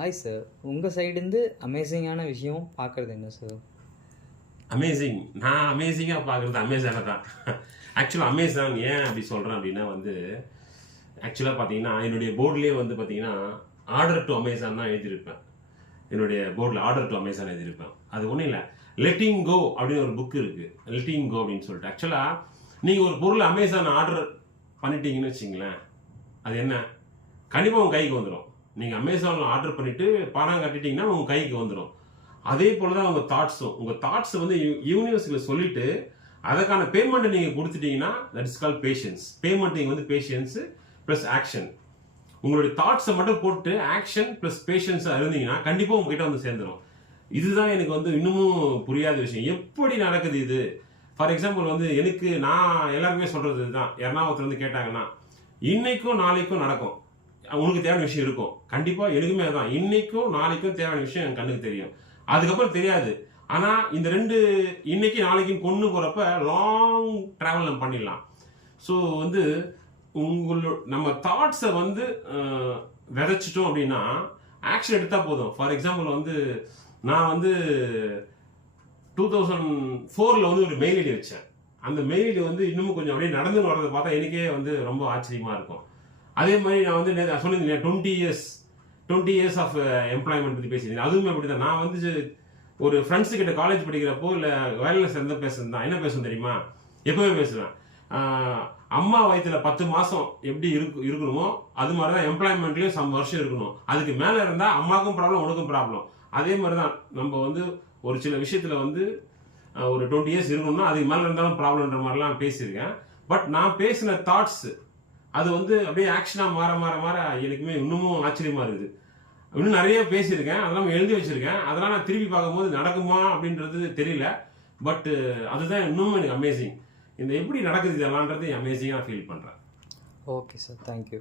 Hi sir. உங்கள் சைடுந்து அமேசிங்கான விஷயம் பார்க்குறது என்ன சார்? அமேசிங், நான் அமேசிங்காக பார்க்குறது அமேசானை தான். ஆக்சுவலாக அமேசான் ஏன் அப்படி சொல்கிறேன் அப்படின்னா ஆக்சுவலாக பார்த்தீங்கன்னா என்னுடைய போர்ட்லேயே பார்த்தீங்கன்னா ஆர்டர் டு அமேசான் தான் எழுதியிருப்பேன். என்னுடைய போர்டில் ஆர்டர் டு அமேசான் எழுதியிருப்பேன். அது ஒன்றும் இல்லை, லெட்டிங் கோ அப்படின்னு ஒரு புக் இருக்குது, லெட்டிங் கோ அப்படின்னு சொல்லிட்டு. ஆக்சுவலாக நீங்கள் ஒரு பொருள் அமேசான் ஆர்டர் பண்ணிட்டீங்கன்னு வச்சிங்களேன், அது என்ன கண்டிப்பாக உங்கள் கைக்கு வந்துடும். நீங்கள் அமேசானில் ஆர்டர் பண்ணிவிட்டு பணம் கட்டிட்டீங்கன்னா உங்கள் கைக்கு வந்துடும். அதே போல் தான் உங்கள் தாட்ஸை யூனிவர்ஸில் சொல்லிவிட்டு அதுக்கான பேமெண்ட்டை நீங்கள் கொடுத்துட்டீங்கன்னா that is call patients. Payment நீங்கள் பேஷன்ஸு ப்ளஸ் ஆக்ஷன். உங்களுடைய தாட்ஸை மட்டும் போட்டு ஆக்ஷன் ப்ளஸ் பேஷன்ஸாக இருந்தீங்கன்னா கண்டிப்பாக உங்ககிட்ட சேர்ந்துடும். இதுதான் எனக்கு இன்னமும் புரியாத விஷயம். எப்படி நடக்குது இது? ஃபார் எக்ஸாம்பிள் எனக்கு நான் எல்லாருக்குமே சொல்கிறது இதுதான். யாருன்னா ஒருத்தர் கேட்டாங்கன்னா இன்னைக்கும் நாளைக்கும் நடக்கும், உனக்கு தேவையான விஷயம் இருக்கும். கண்டிப்பாக எனக்குமே அதுதான், இன்னைக்கும் நாளைக்கும் தேவையான விஷயம் என் கண்ணுக்கு தெரியும், அதுக்கப்புறம் தெரியாது. ஆனால் இந்த ரெண்டு இன்னைக்கு நாளைக்கும் கொண்டு போகிறப்ப லாங் ட்ராவல் நம்ம பண்ணிடலாம். ஸோ நம்ம தாட்ஸை விதைச்சிட்டோம் அப்படின்னா ஆக்ஷன் எடுத்தால் போதும். ஃபார் எக்ஸாம்பிள் நான் 2004 ஒரு மெயில் ஐடி வச்சேன். அந்த மெயில் ஐடி இன்னமும் கொஞ்சம் அப்படியே நடந்து வர்றதை பார்த்தா எனக்கே ரொம்ப ஆச்சரியமா இருக்கும். அதே மாதிரி நான் சொல்லியிருந்தேன் 20 இயர்ஸ் ஆஃப் எம்ப்ளாய்மெண்ட் பற்றி பேசியிருந்தேன். அதுவுமே அப்படி தான். நான் ஒரு ஃப்ரெண்ட்ஸு கிட்ட காலேஜ் படிக்கிறப்போ இல்லை வேலையில் சேர்ந்த பேசுறது தான். என்ன பேசுவேன் தெரியுமா? எப்பவுமே பேசுவேன், அம்மா வயிற்றுல 10 மாதம் எப்படி இருக்கணுமோ அது மாதிரி தான் எம்ப்ளாய்மெண்ட்லேயும் சம் வருஷம் இருக்கணும். அதுக்கு மேலே இருந்தால் அம்மாவுக்கும் ப்ராப்ளம், உனக்கும் ப்ராப்ளம். அதே மாதிரி தான் நம்ம ஒரு சில விஷயத்தில் ஒரு 20 இயர்ஸ் இருக்கணும்னா அதுக்கு மேலே இருந்தாலும் ப்ராப்ளம்ன்ற மாதிரிலாம் பேசியிருக்கேன். பட் நான் பேசின தாட்ஸ் அது அப்படியே ஆக்ஷனாக மாற மாற மாற எனக்குமே இன்னமும் ஆச்சரியமா இருக்குது. இன்னும் நிறைய பேசியிருக்கேன், அதெல்லாம் எழுதி வச்சிருக்கேன். அதெல்லாம் நான் திருப்பி பார்க்கும்போது நடக்குமா அப்படின்றது தெரியல. பட் அதுதான் இன்னமும் எனக்கு அமேசிங். எப்படி நடக்குது இதெல்லாம்ன்றது அமேசிங்காக ஃபீல் பண்ணுறேன். Okay sir, thank you.